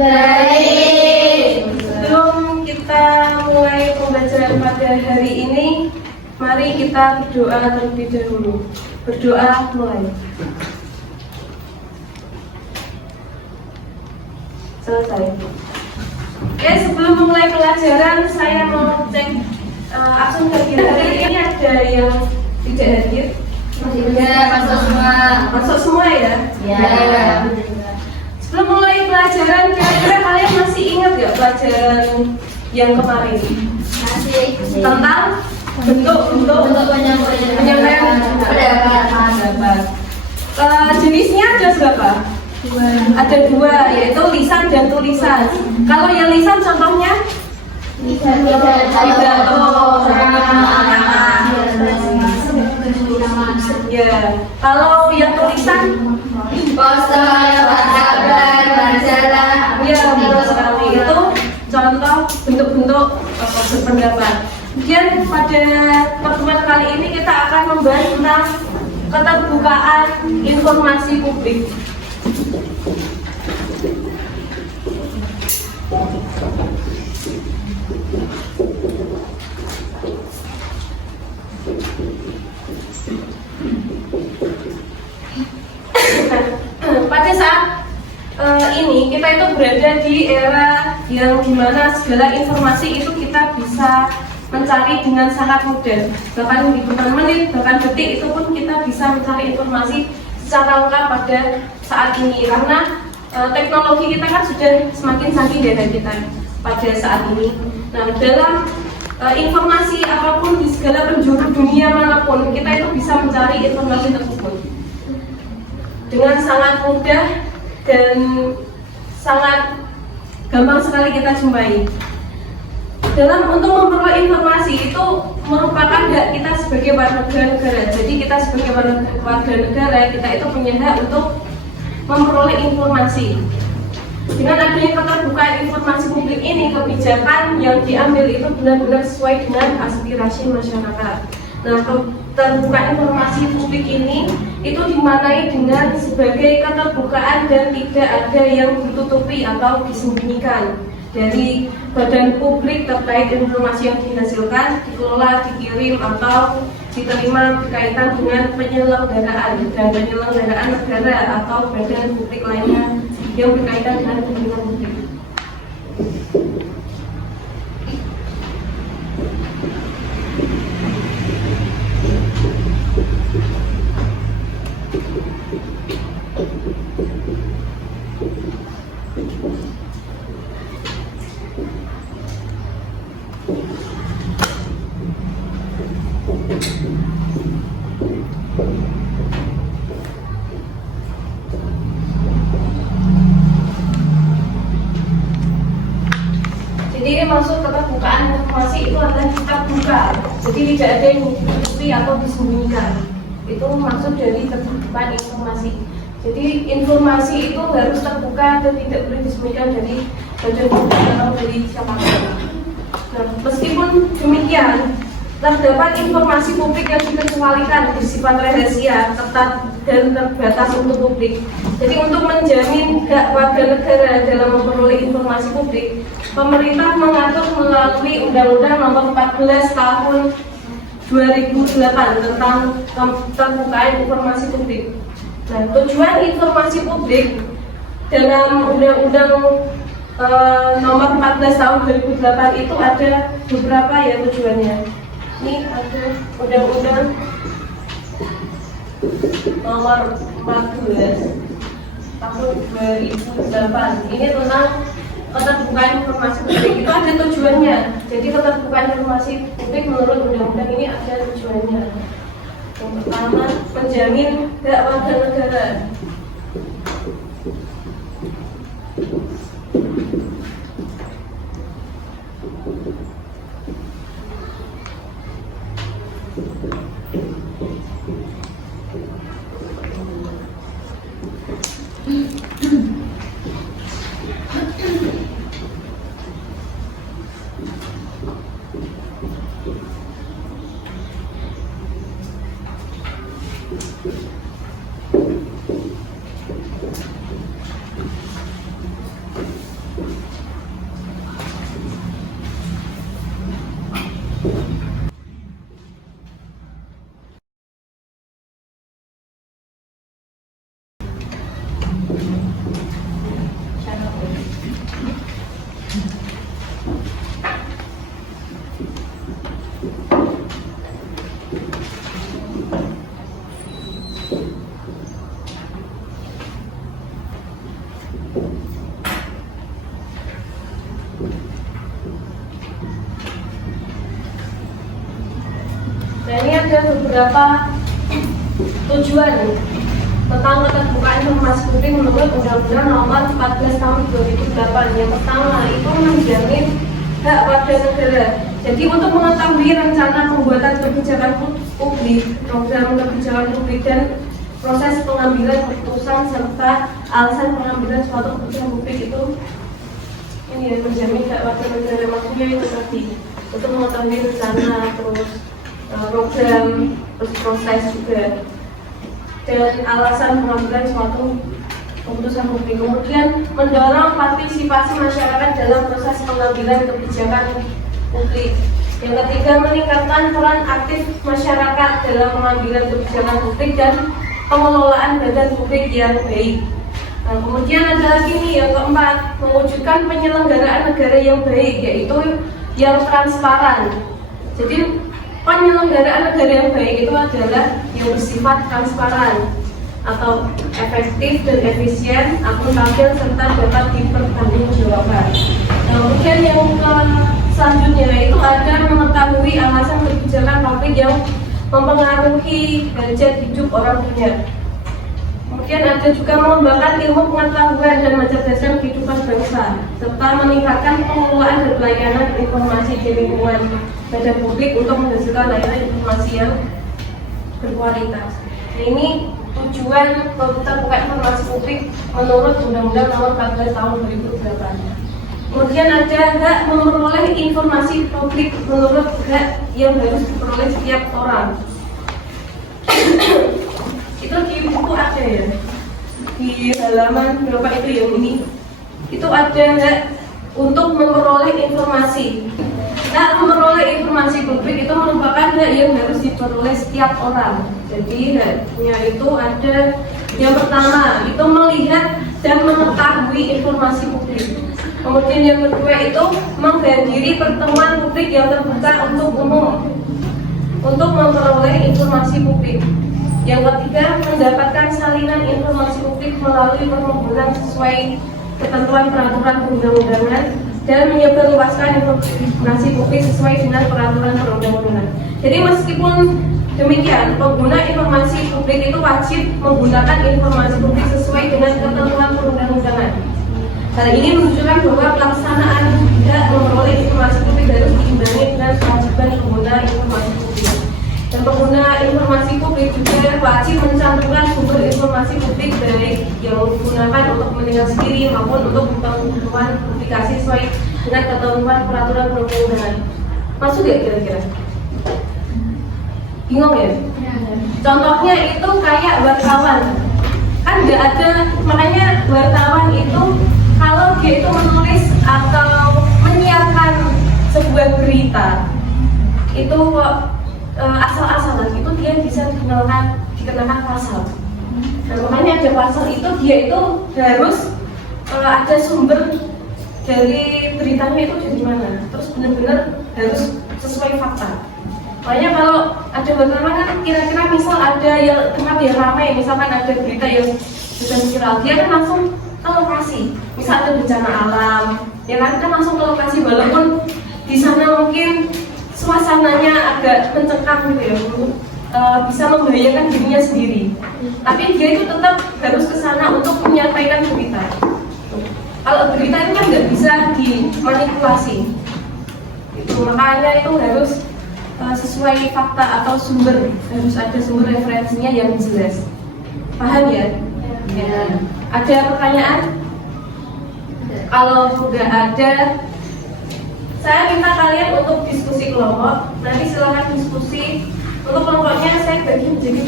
Baik. Sebelum kita mulai pembelajaran pada hari ini, mari kita berdoa terlebih dahulu. Berdoa mulai. Selesai. Oke, sebelum mulai pelajaran, saya mau cek absen hari ini ada yang tidak hadir. Masuk semua. Masuk semua ya? Ya. Sebelum mulai pelajaran, kira-kira kalian masih ingat gak pelajaran yang kemarin? Masih. Tentang bentuk penyampaian pendapat. Jenisnya ada berapa? Ada dua, yaitu lisan dan tulisan. Kalau yang lisan contohnya pidato, ya. Kalau yang tulisan poster, kabar, majalah. ya, betul sekali. Itu contoh bentuk-bentuk berpendapat. Kemudian pada pertemuan kali ini kita akan membahas tentang keterbukaan informasi publik. Pada saat ini kita itu berada di era yang dimana segala informasi itu kita bisa mencari dengan sangat mudah. Bahkan hitungan menit, bahkan detik itu pun kita bisa mencari informasi secara lengkap pada saat ini. Karena teknologi kita kan sudah semakin canggih dari kita pada saat ini. Nah, dalam informasi apapun di segala penjuru dunia manapun, kita itu bisa mencari informasi tersebut dengan sangat mudah dan sangat gampang sekali kita jumpai. Untuk memperoleh informasi itu merupakan hak kita sebagai warga negara. Jadi kita sebagai warga negara, kita itu punya hak untuk memperoleh informasi. Dengan adanya keterbukaan informasi publik ini, kebijakan yang diambil itu benar-benar sesuai dengan aspirasi masyarakat. Nah, keterbukaan informasi publik ini itu dimaknai dengan sebagai keterbukaan dan tidak ada yang ditutupi atau disembunyikan dari badan publik terkait informasi yang dihasilkan, dikelola, dikirim atau diterima berkaitan dengan penyelenggaraan negara atau badan publik lainnya yang berkaitan dengan kepentingan publik. Jadi maksud keterbukaan informasi itu adalah terbuka, jadi tidak ada yang ditutupi atau disembunyikan. Itu maksud dari keterbukaan informasi. Jadi informasi itu harus terbuka dan tidak boleh disembunyikan dari badan publik atau dari siapapun. Nah, meskipun demikian, terdapat informasi publik yang dikecualikan bersifat rahasia, ketat dan terbatas untuk publik. Jadi untuk menjamin hak warga negara dalam memperoleh informasi publik, pemerintah mengatur melalui Undang-Undang Nomor 14 Tahun 2008 tentang keterbukaan informasi publik. Nah, tujuan informasi publik dalam Undang-Undang Nomor 14 Tahun 2008 itu ada beberapa ya tujuannya. Ini ada Undang-Undang Nomor 14 Tahun 2008. Ini tentang keterbukaan informasi publik. Itu ada tujuannya. Jadi keterbukaan informasi publik menurut undang-undang ini ada tujuannya. Yang pertama, menjamin hak warga negara. beberapa tujuan tentang keterbukaan informasi publik menurut Undang-Undang Nomor 14 Tahun 2008. Yang pertama itu menjamin hak warga negara. Jadi untuk mengetahui rencana pembuatan kebijakan publik, program kebijakan publik dan proses pengambilan keputusan serta alasan pengambilan suatu keputusan publik itu ini ya, menjamin hak warga negara, maksudnya itu tadi untuk mengetahui rencana, terus program, terus proses juga dan alasan pengambilan suatu keputusan publik. Kemudian mendorong partisipasi masyarakat dalam proses pengambilan kebijakan publik. Yang ketiga, meningkatkan peran aktif masyarakat dalam pengambilan kebijakan publik dan pengelolaan badan publik yang baik. Nah, kemudian ada lagi nih yang keempat, mewujudkan penyelenggaraan negara yang baik, yaitu yang transparan. Jadi penyelenggaraan negara yang baik itu adalah yang bersifat transparan atau efektif dan efisien, akuntabel serta dapat dipertanggungjawabkan. Nah, kemudian yang selanjutnya itu ada mengetahui alasan kebijakan publik yang mempengaruhi derajat hidup orang banyak. Kemudian ada juga mengembangkan ilmu pengetahuan dan mencerdaskan kehidupan bangsa, serta meningkatkan pengelolaan dan pelayanan informasi di lingkungan badan publik untuk menghasilkan layanan informasi yang berkualitas. Nah, ini tujuan terbuka informasi publik menurut Undang-Undang Nomor 14 Tahun 2008. Kemudian ada hak memperoleh informasi publik menurut hak yang harus diperoleh setiap orang. Itu di buku ada ya, di halaman berapa itu yang ini, itu ada hak untuk memperoleh informasi. Hak memperoleh informasi publik itu merupakan hak yang harus diperoleh setiap orang. Jadi haknya itu ada yang pertama itu melihat dan mengetahui informasi publik. Kemudian yang kedua itu menghadiri pertemuan publik yang terbuka untuk umum untuk memperoleh informasi publik. Yang ketiga, mendapatkan salinan informasi publik melalui permohonan sesuai ketentuan peraturan perundang-undangan dan menyebarluaskan informasi publik sesuai dengan peraturan perundang-undangan. Jadi meskipun demikian, pengguna informasi publik itu wajib menggunakan informasi publik sesuai dengan ketentuan perundang-undangan. Hal ini menunjukkan bahwa pelaksanaan hak memperoleh informasi publik harus diimbangi dengan kewajiban pengguna informasi publik. Dan pengguna informasi publik juga wajib mencantumkan sumber informasi publik baik yang digunakan untuk kepentingan sendiri maupun untuk keperluan publikasi sesuai dengan ketentuan peraturan perundang-undangan. Masuk ya kira-kira? Bingung ya? Contohnya itu kayak wartawan. Kan nggak ada, makanya wartawan itu kalau dia itu menulis atau menyiarkan sebuah berita itu asal-asalan itu dia bisa dikenakan pasal. Nah, makanya ada pasal itu dia itu harus ada sumber dari beritanya itu dari mana, terus benar-benar harus sesuai fakta. Makanya kalau ada wartawan kan kira-kira misal ada yang kenapa ya ramai, misalkan ada berita yang sudah viral, dia kan langsung ke lokasi. Misal ada bencana alam, ya kan langsung ke lokasi walaupun di sana mungkin suasananya agak mencekam gitu ya, bisa membahayakan dirinya sendiri. Tapi dia itu tetap harus ke sana untuk menyampaikan berita. Kalau berita itu kan nggak bisa dimanipulasi. Itu makanya itu harus sesuai fakta atau sumber, harus ada sumber referensinya yang jelas. Paham ya? Ya. Ada pertanyaan? Kalau sudah ada, saya minta kalian untuk diskusi kelompok. Nanti silakan diskusi. Untuk kelompoknya saya bagi menjadi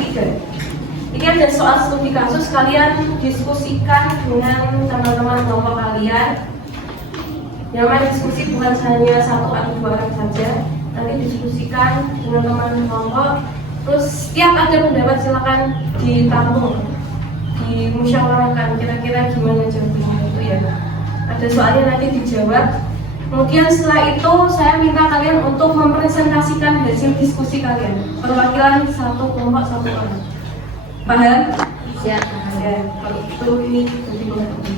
3. Ini ada soal studi kasus, kalian diskusikan dengan teman-teman kelompok kalian. Yang mana diskusi bukan hanya 1 atau 2 orang saja. Nanti diskusikan dengan teman kelompok. Terus setiap ada pendapat silakan ditampung, dimusyawarahkan kira-kira gimana jawabnya itu ya. Ada soalnya nanti dijawab. Kemudian setelah itu saya minta kalian untuk mempresentasikan hasil diskusi kalian. Perwakilan 1 kelompok 1 orang. Paham? Ya. Ya. Kalau itu ini nanti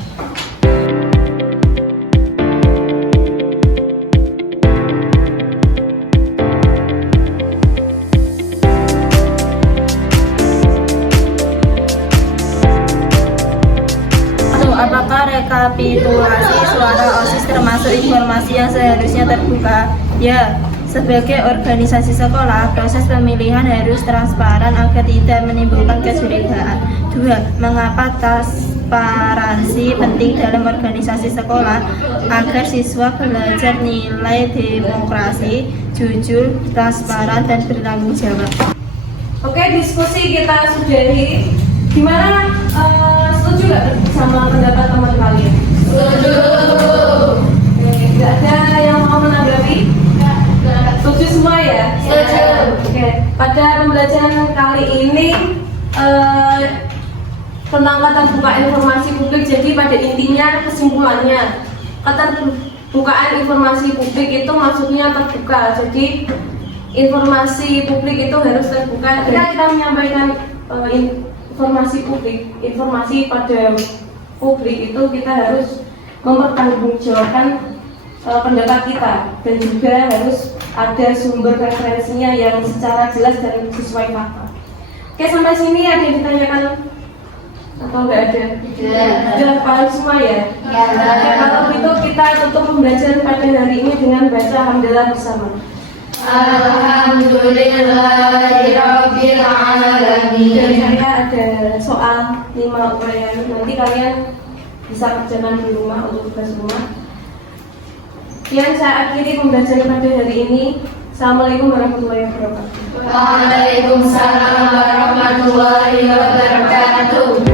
rekapitulasi suara OSIS termasuk informasi yang seharusnya terbuka? Ya, sebagai organisasi sekolah, proses pemilihan harus transparan agar tidak menimbulkan kecurigaan. 2. Mengapa transparansi penting dalam organisasi sekolah? Agar siswa belajar nilai demokrasi, jujur, transparan, dan bertanggung jawab. Oke, diskusi kita sudahi. Gimana, setuju nggak sama pendapat teman kalian? Setuju. Oke, nggak ada yang mau menanggapi? Setuju semua ya? Setuju. Oke, pada pembelajaran kali ini tentang keterbukaan informasi publik. Jadi pada intinya kesimpulannya, keterbukaan informasi publik itu maksudnya terbuka. Jadi informasi publik itu harus terbuka. Kita menyampaikan informasi pada publik itu kita harus mempertanggungjawabkan pendapat kita, dan juga harus ada sumber referensinya yang secara jelas dan sesuai fakta. Oke, sampai sini ada yang ditanyakan atau enggak ada? Sudah paham semua ya? Oke, kalau gitu kita tutup pembelajaran pada hari ini dengan baca alhamdulillah bersama. Alhamdulillahirabbil alamin. Dari saya ada soal 5 uraian. Nanti kalian bisa kerjakan di rumah untuk tugas rumah. Yang saya akhiri pembelajaran pada hari ini. Assalamualaikum warahmatullahi wabarakatuh. Waalaikumsalam warahmatullahi wabarakatuh.